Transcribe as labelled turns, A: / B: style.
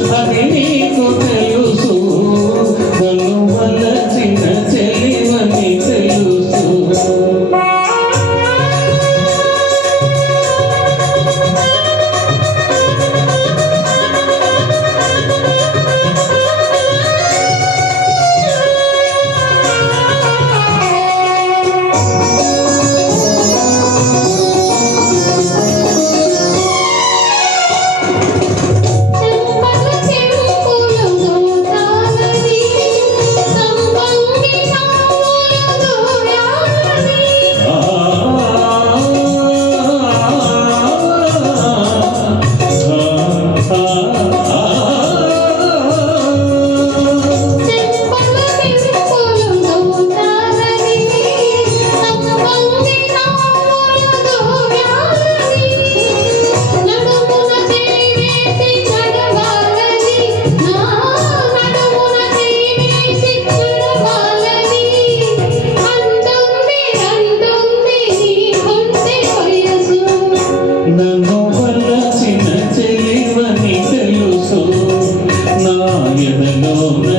A: నీకు não